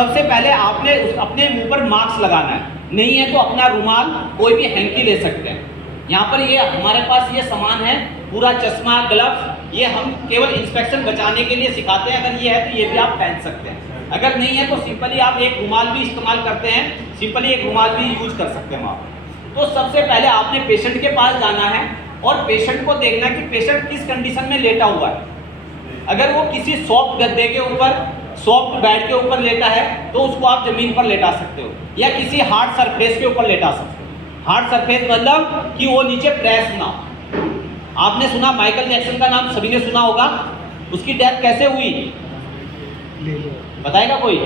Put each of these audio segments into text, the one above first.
सबसे पहले आपने अपने मुंह पर मास्क लगाना है, नहीं है तो अपना रुमाल कोई भी हैंकी ले सकते हैं। यहाँ पर ये हमारे पास ये सामान है, पूरा चश्मा, ग्लव्स, ये हम केवल इंस्पेक्शन बचाने के लिए सिखाते हैं। अगर ये है तो ये भी आप पहन सकते हैं, अगर नहीं है तो सिंपली आप एक रुमाल भी इस्तेमाल करते हैं, सिंपली एक रुमाल भी यूज कर सकते हैं आप। तो सबसे पहले आपने पेशेंट के पास जाना है और पेशेंट को देखना है कि पेशेंट किस कंडीशन में लेटा हुआ है। अगर वो किसी सॉफ्ट गद्दे के ऊपर, सॉफ्ट बेड के ऊपर लेटा है तो उसको आप जमीन पर लेटा सकते हो, या किसी हार्ड सरफेस के ऊपर लेटा सकते हो। हार्ड सरफेस मतलब कि वो नीचे प्रेस ना हो। आपने सुना माइकल जैक्सन का नाम सभी ने सुना होगा, उसकी डेथ कैसे हुई बताएगा कोई?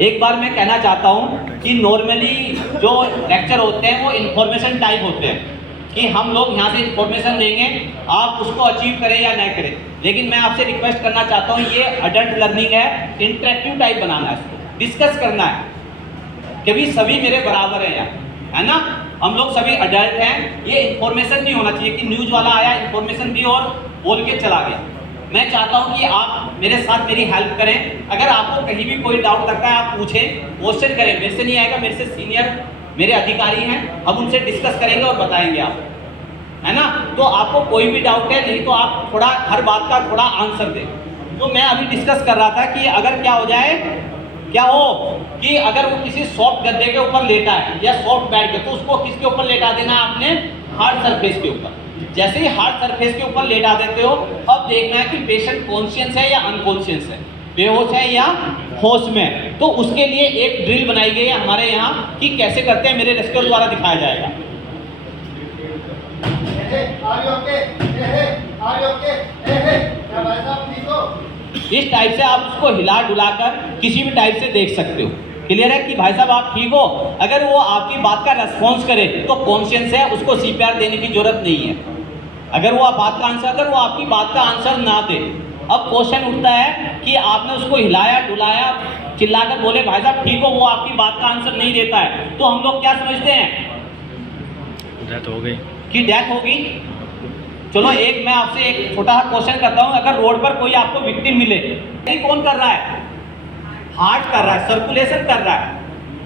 एक बार मैं कहना चाहता हूँ कि नॉर्मली जो लेक्चर होते हैं वो इंफॉर्मेशन टाइप होते हैं कि हम लोग यहाँ से इंफॉर्मेशन देंगे, आप उसको अचीव करें या नहीं करें। लेकिन मैं आपसे रिक्वेस्ट करना चाहता हूँ, ये अडल्ट लर्निंग है, इंटरेक्टिव टाइप बनाना है, इसको डिस्कस करना है कि सभी मेरे बराबर हैं यहाँ, है ना, हम लोग सभी अडल्ट हैं। ये इंफॉर्मेशन नहीं होना चाहिए कि न्यूज वाला आया, इंफॉर्मेशन दी और बोल के चला गया। मैं चाहता हूँ कि आप मेरे साथ मेरी हेल्प करें। अगर आपको कहीं भी कोई डाउट लगता है आप पूछें, क्वेश्चन करें। मेरे से नहीं आएगा, मेरे से सीनियर मेरे अधिकारी हैं, हम उनसे डिस्कस करेंगे और बताएंगे आप, है ना। तो आपको कोई भी डाउट है, नहीं तो आप थोड़ा हर बात का थोड़ा आंसर दें। तो मैं अभी डिस्कस कर रहा था कि अगर क्या हो जाए, क्या हो कि अगर वो किसी सॉफ्ट गद्दे के ऊपर लेटा है या सॉफ्ट बेड के, तो उसको किसके ऊपर लेटा देना है आपने? हार्ड सरफेस के ऊपर। जैसे ही हार्ड सरफेस के ऊपर लेटा देते हो, अब देखना है कि पेशेंट कॉन्शियस है या अनकॉन्शियस है, बेहोश है या होश में। तो उसके लिए एक ड्रिल बनाई गई है हमारे यहाँ कि कैसे करते हैं, मेरे रेस्क्यू द्वारा दिखाया जाएगा। इस टाइप से आप उसको हिला डुला कर किसी भी टाइप से देख सकते हो। क्लियर है कि भाई साहब आप ठीक हो? अगर वो आपकी बात का रेस्पॉन्स करे तो कॉन्शियस है, उसको सीपीआर देने की जरूरत नहीं है। अगर वो आपकी बात का आंसर ना दे, अब क्वेश्चन उठता है कि आपने उसको हिलाया डुलाया, चिल्लाकर बोले भाई साहब ठीक हो, वो आपकी बात का आंसर नहीं देता है, तो हम लोग क्या समझते हैं? डेथ हो गई कि डेथ होगी। चलो एक मैं आपसे एक छोटा सा क्वेश्चन करता हूँ, अगर रोड पर कोई आपको विक्टिम मिले, कौन कर रहा है? हार्ट कर रहा है, सर्कुलेशन कर रहा है।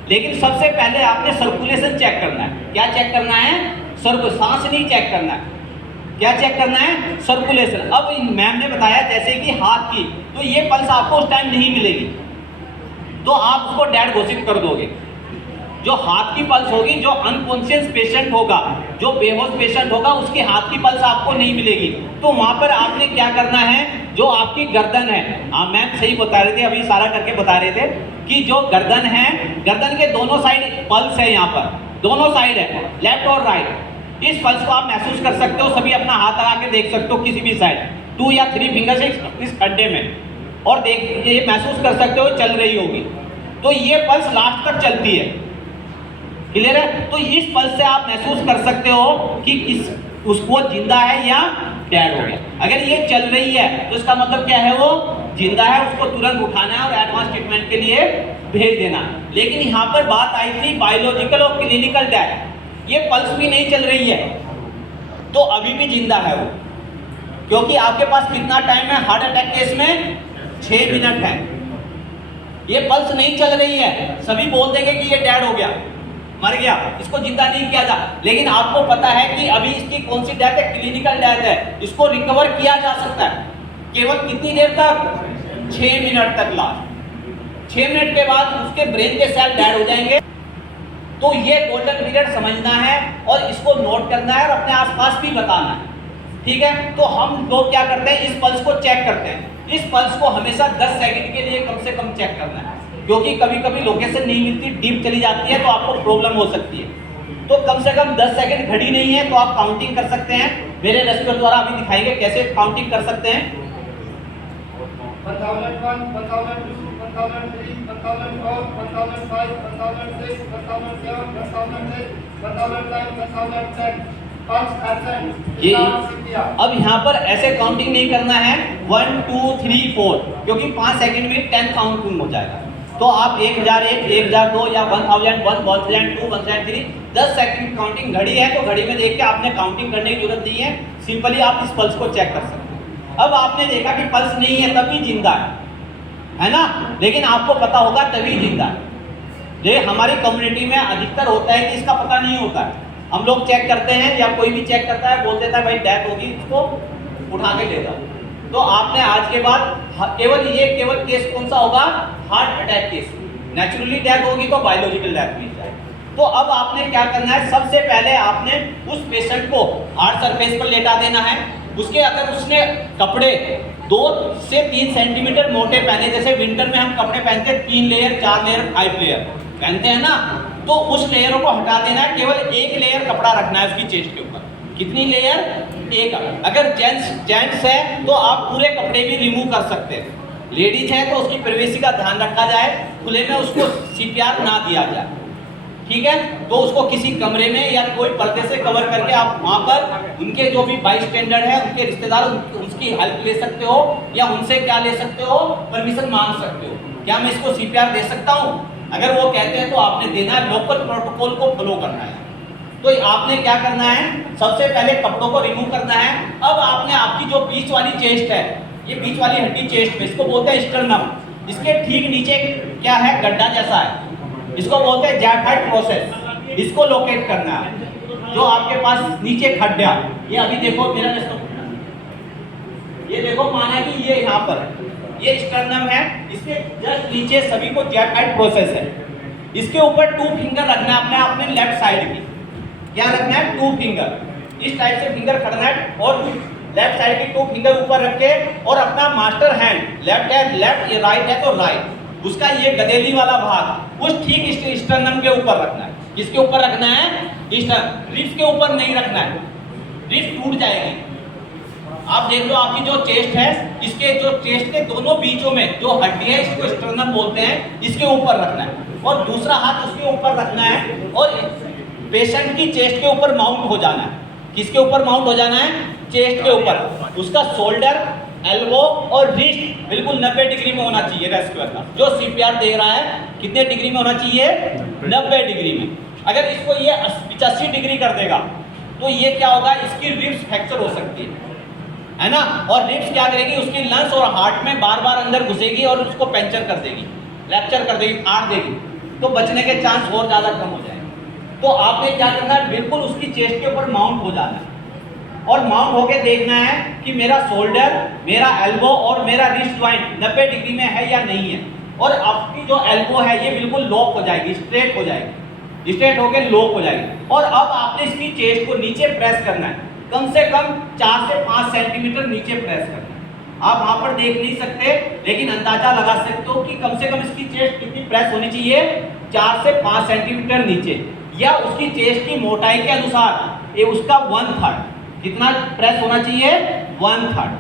लेकिन सबसे पहले आपने सर्कुलेशन चेक करना है। क्या चेक करना है? सांस नहीं चेक करना है, क्या चेक करना है? सर्कुलेशन। अब मैम ने बताया जैसे कि हाथ की, तो ये पल्स आपको उस टाइम नहीं मिलेगी, तो आप उसको डेड घोषित कर दोगे। जो हाथ की पल्स होगी, जो अनकॉन्शियस पेशेंट होगा, जो बेहोश पेशेंट होगा, उसके हाथ की पल्स आपको नहीं मिलेगी। तो वहां पर आपने क्या करना है, जो आपकी गर्दन है, मैम सही बता रहे थे, अभी इशारा करके बता रहे थे कि जो गर्दन है, गर्दन के दोनों साइड पल्स है, यहाँ पर दोनों साइड है, लेफ्ट और राइट। इस पल्स को आप महसूस कर सकते हो, सभी अपना हाथ लगा के देख सकते हो किसी भी साइड, 2 या 3 फिंगर से इस खड्डे में, और देख ये महसूस कर सकते हो चल रही होगी। तो ये पल्स लास्ट तक चलती है। क्लियर है? तो इस पल्स से आप महसूस कर सकते हो कि उसको जिंदा है या डेड हो गया। अगर ये चल रही है तो इसका मतलब क्या है? वो जिंदा है, उसको तुरंत उठाना है और एडवांस ट्रीटमेंट के लिए भेज देना। लेकिन यहाँ पर बात आई थी बायोलॉजिकल और क्लिनिकल डेथ। ये पल्स भी नहीं चल रही है तो अभी भी जिंदा है वो, क्योंकि आपके पास कितना टाइम है हार्ट अटैक केस में? 6 मिनट है। ये पल्स नहीं चल रही है, सभी बोल देंगे कि ये डेड हो गया, मर गया, इसको जिंदा नहीं किया जा। लेकिन आपको पता है कि अभी इसकी कौन सी डेथ है? क्लिनिकल डेथ है। इसको रिकवर किया जा सकता है केवल कितनी देर तक? 6 मिनट तक। लास्ट 6 मिनट के बाद उसके ब्रेन के सेल डेड हो जाएंगे। तो ये गोल्डन पीरियड समझना है और इसको नोट करना है और अपने आसपास भी बताना है, ठीक है। तो हम लोग क्या करते हैं, इस पल्स को चेक करते हैं। इस पल्स को हमेशा 10 सेकंड के लिए कम से कम चेक करना है, क्योंकि कभी कभी लोकेशन नहीं मिलती, डीप चली जाती है, तो आपको प्रॉब्लम हो सकती है। तो कम से कम 10 सेकंड घड़ी नहीं है तो आप काउंटिंग कर सकते हैं। मेरे रेस्क्यू द्वारा अभी दिखाएंगे कैसे काउंटिंग कर सकते हैं। 1001, 1002, 1003, 1004, 1005, 1006, 1007, 1008, 1009, 1010। ये अब यहाँ पर ऐसे काउंटिंग नहीं करना है 1 2 3 4, क्योंकि 5 सेकंड में 10 काउंटिंग हो जाएगा। तो आप 1001, 1002 या 1001, 1002, 1003, 10 सेकंड काउंटिंग घड़ी है तो घड़ी में देख के आपने काउंटिंग करने की जरूरत नहीं है, सिंपली आप इस पल्स को चेक कर सकते हैं। अब आपने देखा कि पल्स नहीं है तब भी जिंदा है, है ना, लेकिन आपको पता होगा तभी जिंदा है। ये हमारी कम्युनिटी में अधिकतर होता है कि इसका पता नहीं होता है। हम लोग चेक करते हैं या कोई भी चेक करता है, बोल देता है भाई डेथ होगी, इसको उठा के ले जाओ। तो आपने आज के बाद केवल केस कौन सा होगा, heart attack case. Naturally death होगी तो बायोलॉजिकल डेथ मिल जाएगी। तो अब आपने क्या करना है, सबसे पहले आपने उस पेशेंट को हार्ड सरफेस पर लेटा देना है। उसके अगर उसने कपड़े 2 से 3 सेंटीमीटर मोटे पहने, जैसे विंटर में हम कपड़े पहनते हैं 3 लेयर 4 लेयर 5 लेयर पहनते हैं ना, तो उस लेयरों को हटा देना है। केवल एक लेयर कपड़ा रखना है उसकी चेस्ट के ऊपर। कितनी लेयर, एक। अगर जेंट्स है तो आप पूरे कपड़े भी रिमूव कर सकते हैं। लेडीज है तो उसकी प्राइवेसी का ध्यान रखा जाए, खुले में उसको सीपीआर ना दिया जाए, ठीक है। तो उसको किसी कमरे में या कोई पर्दे से कवर करके आप वहाँ पर उनके जो भी बाई स्टैंडर्ड है, उनके रिश्तेदार, उसकी हेल्प ले सकते हो, या उनसे क्या ले सकते हो, परमिशन मांग सकते हो, क्या मैं इसको सीपीआर दे सकता हूँ। अगर वो कहते हैं तो आपने देना है, लोकल प्रोटोकॉल को फॉलो करना है। तो आपने क्या करना है, सबसे पहले कपड़ों को रिमूव करना है। अब आपने आपकी जो बीच वाली चेस्ट है, ये बीच वाली हड्डी चेस्ट में, इसको बोलते हैं स्टर्नम, इसके ठीक नीचे क्या है, गड्ढा जैसा है, इसको बोलते हैं जैकहाइट प्रोसेस। इसको लोकेट करना है। जो आपके पास नीचे खड्डा, ये अभी देखो मेरा ये देखो, माना कि ये यहाँ पर ये स्टर्नम है, इसके जस्ट नीचे सभी को जैकहाइट प्रोसेस है। इसके ऊपर 2 फिंगर रखना है अपने लेफ्ट साइड की। क्या रखना है, 2 फिंगर, इस टाइप से फिंगर खड़ना है, और लेफ्ट साइड की 2 फिंगर ऊपर रख के, और अपना मास्टर हैंड, लेफ्ट है लेफ्ट, ये राइट है तो राइट, उसका ये गदेली वाला भाग उस ठीक स्टर्नम के ऊपर रखना है। किसके ऊपर रखना है, रिब्स के ऊपर नहीं रखना है, रिब्स टूट जाएगी। आप देख लो आपकी जो चेस्ट है, इसके जो चेस्ट के दोनों बीचों में जो हड्डी है, इसको स्टर्नम बोलते हैं, इसके ऊपर रखना है, और दूसरा हाथ उसके ऊपर रखना है, और पेशेंट की चेस्ट के ऊपर माउंट हो जाना है। किसके ऊपर माउंट हो जाना है, चेस्ट के ऊपर। उसका शोल्डर, एल्बो और रिस्ट बिल्कुल 90 डिग्री में होना चाहिए। रेस्क्यूअर का जो सीपीआर दे रहा है कितने डिग्री में होना चाहिए, 90 डिग्री में। अगर इसको ये 85 डिग्री कर देगा तो ये क्या होगा, इसकी रिब्स फ्रैक्चर हो सकती है ना। और रिब्स क्या करेगी, उसकी लंग्स और हार्ट में बार बार अंदर घुसेगी और उसको पंचर कर देगी, रैप्चर कर देगी, फाड़ देगी, तो बचने के चांस और ज़्यादा कम हो जाएंगे। तो आपने क्या करना है, बिल्कुल उसकी चेस्ट के ऊपर माउंट हो जाना है, और माउंट होके देखना है कि मेरा शोल्डर, मेरा एल्बो और मेरा रिस्ट ज्वाइंट 90 डिग्री में है या नहीं है। और आपकी जो एल्बो है ये बिल्कुल लॉक हो जाएगी, स्ट्रेट हो जाएगी, स्ट्रेट होके लॉक हो जाएगी। और अब आपने इसकी चेस्ट को नीचे प्रेस करना है, कम से कम 4 से 5 सेंटीमीटर नीचे प्रेस करना है। आप वहां पर देख नहीं सकते, लेकिन अंदाजा लगा सकते हो कि कम से कम इसकी चेस्ट कितनी प्रेस होनी चाहिए, 4 से 5 सेंटीमीटर नीचे, या उसकी चेस्ट की मोटाई के अनुसार ये उसका 1/3 कितना प्रेस होना चाहिए, 1/3,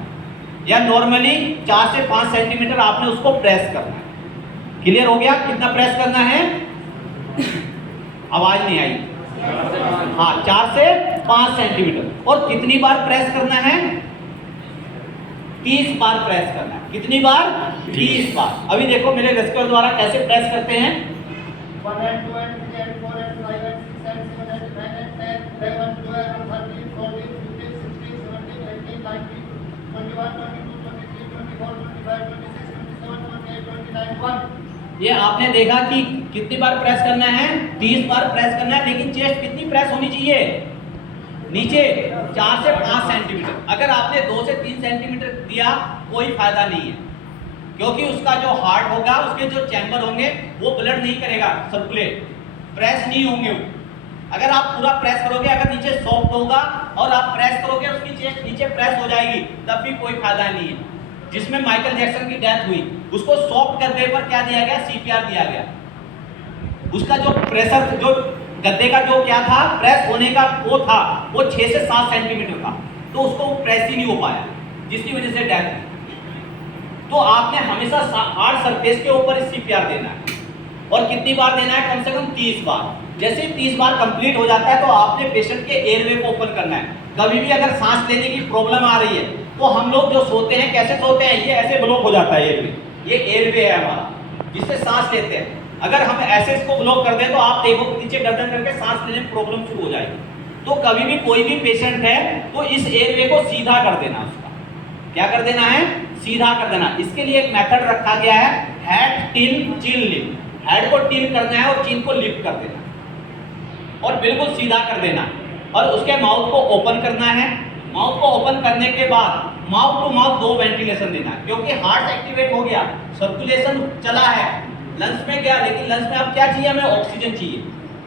या नॉर्मली 4 से 5 सेंटीमीटर आपने उसको प्रेस करना है। क्लियर हो गया, कितना प्रेस करना है, आवाज नहीं आई, हाँ 4 से 5 सेंटीमीटर। और कितनी बार प्रेस करना है, 30 बार प्रेस करना है। कितनी बार, 30 बार। अभी देखो मेरे रेस्क्यूअर द्वारा कैसे प्रेस करते हैं। 1 and 2 and 3 and 4 and 5 and 6 and 7 and 9 and 10, 11, 12 and 13, 14, 15, 16, 17, 18, 19, 21, 22, 23, 24, 25, 26, 27, 28, 29, 1। ये आपने देखा कि कितनी बार प्रेस करना है, 30 बार प्रेस करना है। लेकिन चेस्ट कितनी प्रेस होनी चाहिए, नीचे 4 से 5 सेंटीमीटर। अगर आपने 2 से 3 सेंटीमीटर दिया कोई फायदा नहीं है, क्योंकि उसका जो हार्ट होगा, उसके जो चैम्बर होंगे वो ब्लड नहीं करेगा सर्कुलेट, प्रेस नहीं होंगे वो। अगर आप पूरा प्रेस करोगे, अगर नीचे सॉफ्ट होगा और आप प्रेस करोगे, उसकी चेस्ट नीचे प्रेस हो जाएगी, तब भी कोई फायदा नहीं है। जिसमें माइकल जैक्सन की डेथ हुई, उसको सॉफ्ट करने पर क्या दिया गया, सीपीआर दिया गया। उसका जो प्रेशर, जो गद्दे का जो क्या था, प्रेस होने का वो था, वो 6 से 7 सेंटीमीटर था, तो उसको प्रेस ही नहीं हो पाया, जिसकी वजह से डेथ हुई। तो आपने हमेशा हार्ड सरफेस के ऊपर सीपीआर देना है, और कितनी बार देना है, कम से कम 30 बार। जैसे ही 30 बार कंप्लीट हो जाता है तो आपने पेशेंट के एयरवे को ओपन करना है। कभी भी अगर सांस लेने की प्रॉब्लम आ रही है तो हम लोग जो सोते हैं, कैसे सोते हैं, ये ऐसे ब्लॉक हो जाता है एयरवे, ये एयरवे है हमारा, जिससे सांस लेते हैं। अगर हम ऐसे इसको ब्लॉक कर दें तो आप देखो नीचे गर्दन करके सांस लेने में प्रॉब्लम शुरू हो जाएगी। तो कभी भी कोई भी पेशेंट है तो इस एयरवे को सीधा कर देना, उसका क्या कर देना है, सीधा कर देना। इसके लिए एक मेथड रखा गया है, हेड टिल चिन लिफ्ट। हेड को टिल करना है और चिन को लिफ्ट कर देना और बिल्कुल सीधा कर देना। और उसके माउथ को ओपन करना है। माउथ को ओपन करने के बाद माउथ टू माउथ 2 वेंटिलेशन देना, क्योंकि हार्ट एक्टिवेट हो गया, सर्कुलेशन चला है, लंग्स में गया, लेकिन लंग्स में अब क्या चाहिए, हमें ऑक्सीजन चाहिए।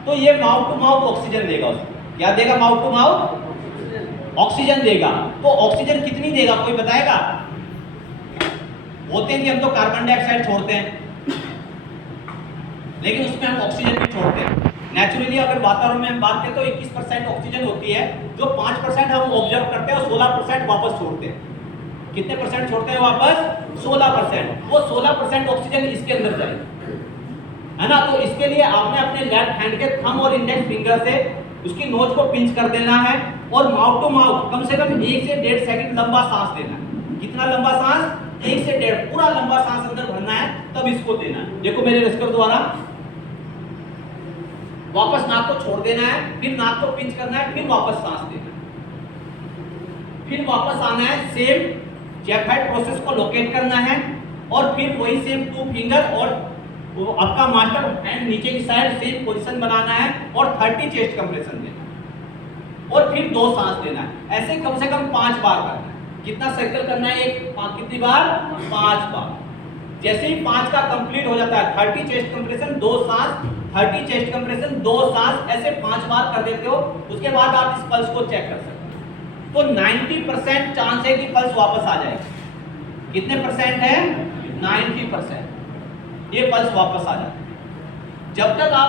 तो ये माउथ टू माउथ ऑक्सीजन देगा उसको। क्या देगा? माउथ टू माउथ ऑक्सीजन देगा। तो ऑक्सीजन कितनी देगा, कोई बताएगा? होते हैं कि हम तो कार्बन डाइऑक्साइड छोड़ते हैं, लेकिन उसमें हम ऑक्सीजन भी छोड़ते हैं। नेचुरली अगर वातावरण में हम बात करें तो 21% ऑक्सीजन होती है, जो 5% हम ऑब्जर्व करते हैं और 16% वापस छोड़ते हैं। कितने परसेंट छोड़ते हैं वापस? 16%। वो 16% ऑक्सीजन इसके अंदर जाएगी, है ना। तो इसके लिए आपने अपने लेफ्ट हैंड के थंब और इंडेक्स फिंगर से उसकी नोज को पिंच कर देना है और माउथ टू माउथ कम से कम 1 से 1.5 सेकंड लंबा सांस देना है। कितना लंबा सांस? 1 से 1.5 पूरा लंबा सांस अंदर भरना है, तब इसको देना है। देखो मेरे रिस्कर द्वारा, वापस नाक को छोड़ देना है, फिर नाक को पिंच करना है, फिर वापस सांस देना है, फिर वापस आना है, सेम जैकहाइट प्रोसेस को लोकेट करना है और फिर वही सेम 2 फिंगर और आपका मास्टर हैंड नीचे की साइड सेम पोजीशन बनाना है और 30 चेस्ट कंप्रेशन देना है और फिर 2 सांस देना है। ऐसे कम से कम 5 बार करना है। कितना साइकिल करना है? कितनी बार? 5 बार। जैसे ही 5 का कंप्लीट हो जाता है, 30 चेस्ट कंप्रेशन, 2 सांस, 30 चेस्ट कंप्रेशन, 2 सांस, ऐसे 5 बार कर देते हो। उसके बाद आप इस पल्स को चेक कर सकते हो। तो 90% चांस है कि पल्स वापस आ जाएगी। कितने परसेंट है? 90%। ये पल्स वापस आ जाता है। जब तक आप